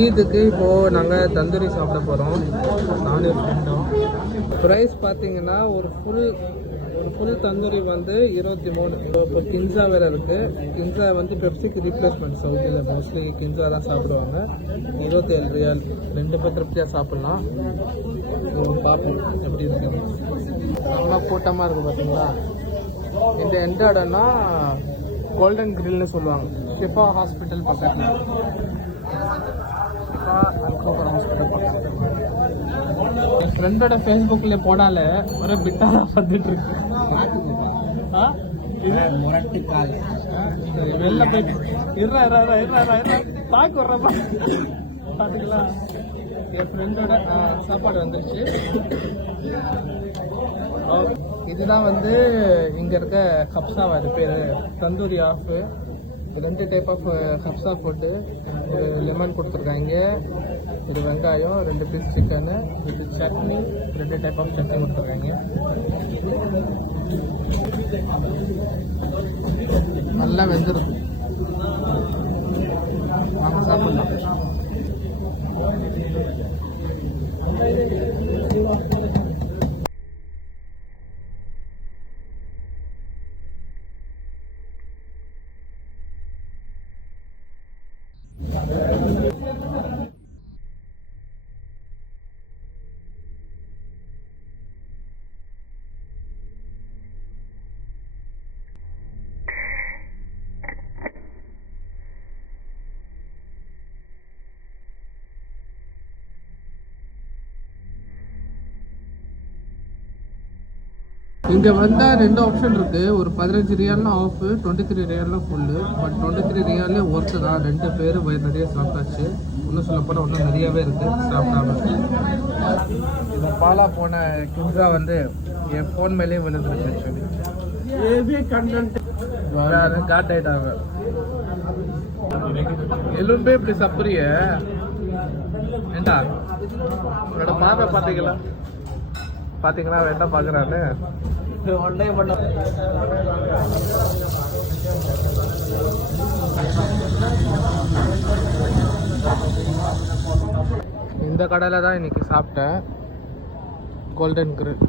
ஈதுக்கு இப்போது நாங்கள் தந்தூரி சாப்பிட போகிறோம், நானும் ஃப்ரெண்டும். ப்ரைஸ் பார்த்தீங்கன்னா ஒரு ஃபுல் தந்தூரி வந்து 23. இப்போ கின்சா வேறு இருக்குது. கின்சா வந்து பெப்சிக்கு ரீப்ளேஸ்மெண்ட். சவுதியில் மோஸ்ட்லி கின்சா தான் சாப்பிடுவாங்க. 27 ரியால். 2 பேர் திருப்தியாக சாப்பிட்லாம். பார்ப்போம் எப்படி இருக்குது. ரொம்ப கூட்டமாக இருக்குது பார்த்தீங்களா. இந்த எந்த இடம்னா கோல்டன் கிரில்னு சொல்லுவாங்க. ஷிஃபா ஹாஸ்பிட்டல் பக்கத்தில். ஷிஃபா அல்கோபர் ஹாஸ்பிட்டல் பக்கத்தில். என் ஃப்ரெண்டோட ஃபேஸ்புக்கில் போனால ஒரே பிட்டாக வந்துட்டு இருக்கு. சரி வெளில போயிட்டு பார்க்க வர்றப்பா பார்த்துங்களா. என் ஃப்ரெண்டோட சாப்பாடு வந்துருச்சு. இதுதான் வந்து இங்கே இருக்க கப்ஸாவா, அது பேர் தந்தூரி ஆஃபு. 2 டைப் ஆஃப் கப்ஸா ஃபுட்டு. ஒரு லெமன் கொடுத்துருக்காங்க, இது வெங்காயம், 2 பீஸ் சிக்கனு, இது சட்னி, 2 டைப் ஆஃப் சட்னி கொடுத்துருக்காங்க. நல்லா வெந்திருக்கும். வாங்க சாப்பிடலாம். இங்கே வந்தால் 2 ஆப்ஷன் இருக்குது. ஒரு 15 ரியால்னா ஆஃபு, 23 ரியால்னா ஃபுல்லு. பட் 23 ரியாலே ஒர்த்து தான். 2 பேர் நிறைய சாப்பிட்டாச்சு. இன்னும் சொல்லப்போனால் இன்னும் நிறையாவே இருக்குது சாப்பிடாம. இந்த பாலா போன கின்சா வந்து என் ஃபோன் மேலேயே விழுந்துருச்சு. காட் ஆகிட்டாங்க. எலும்பே இப்படி சப்புரிய ஏண்டா என்னோட பார்வை பார்த்தீங்களா என்ன பார்க்குறான்னு. இந்த கடையில் தான் இன்னைக்கு சாப்பிட்டேன், கோல்டன் கிரில்.